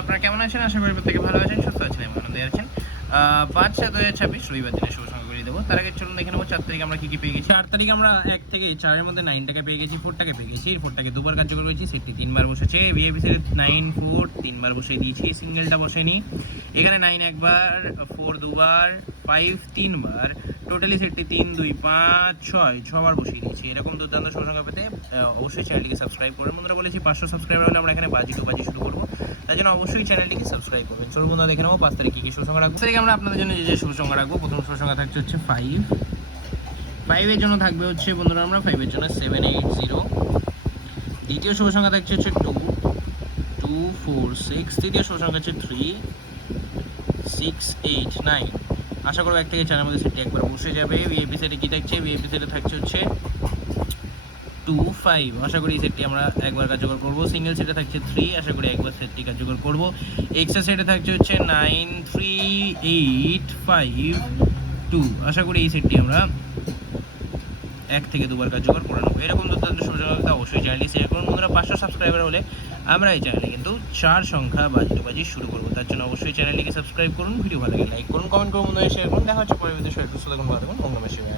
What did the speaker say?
আপনারা কেমন আছেন? আশা করি প্রত্যেকে ভালো আছেন, সুস্থ আছেন এবং আনন্দে আছেন। ৫/৭/২০২৬ রবিবার দিনের শুভ সংখ্যা করে দেবো। তার আগে চলুন দেখে নেবো ৪ তারিখ আমরা কি পেয়ে গেছি। ৪ তারিখ আমরা ১ থেকে ৪-এর মধ্যে 9 টাকা পেয়ে গেছি, 4 টাকা পেয়ে গেছি। 4 টাকে দুবার কার্যকর করেছি, সেটটি 3 বার বসেছে। ভিআইপি সেটে 9 4 3 বার বসিয়ে দিয়েছি, সিঙ্গেলটা বসেনি। এখানে 9 একবার, 4 দুবার, 5 3 বার, টোটালি সেটটি 3 2 5 6 বার বসিয়ে দিয়েছি। এরকম দুর্দান্ত শুভ সংখ্যা পেতে অবশ্যই চ্যানেলটিকে সাবস্ক্রাইব করবেন। বন্ধুরা বলেছি 500 সাবস্ক্রাইবার হলে আমরা এখানে বাজি শুরু করবো, তাই জন্য অবশ্যই চ্যানেলটিকে সাবস্ক্রাইব করবেন। চলুন বন্ধুরা দেখে নেবো 5 তারিখ কী শুভ সংখ্যা রাখবো। তারিখ আমরা আপনাদের জন্য যে শুভ সংখ্যা রাখবো, প্রথম শুভ সংখ্যা থাকছে হচ্ছে 5 এর জন্য থাকবে হচ্ছে বন্ধুরা আমরা 5 এর জন্য 780। দ্বিতীয় শুভ সংখ্যা থাকছে হচ্ছে 2 4 6। তৃতীয় শুভ সংখ্যা হচ্ছে 3 6 8 9। আশা করবো 1 থেকে 4-এর মধ্যে সেটটি একবার বসে যাবে। ভিআইপি সেটে কি থাকছে? ভিআইপি সেটে থাকছে হচ্ছে 2 5। আশা করি এই সেটটি আমরা একবার কার্যকর করবো। সিঙ্গেল সেটে থাকছে 3, আশা করি একবার সেটটি কার্যকর করবো। এক্সট্রা সেটে থাকছে হচ্ছে 9 3 8 5 2। আশা করি এই সেটটি আমরা 1 থেকে 2 বার কার্যকর করে নেবো। এরকম দুর্দান্ত শুভ সংখ্যা অবশ্যই চ্যানেলটি শেয়ার করুন। বন্ধুরা 500 সাবস্ক্রাইবার হলে আমরা এই চ্যানেলে কিন্তু 4 সংখ্যা বাজি শুরু করবো। তার জন্য অবশ্যই চ্যানেলটিকে সাবস্ক্রাইব করুন, ভিডিও ভালো লাগে লাইক করুন, কমেন্ট করুন, বন্ধুদের শেয়ার করুন। দেখা হচ্ছে পরের ভিডিওতে। সুস্থ থাকুন, ভালো থাকুন, ওম নমঃ শিবায়।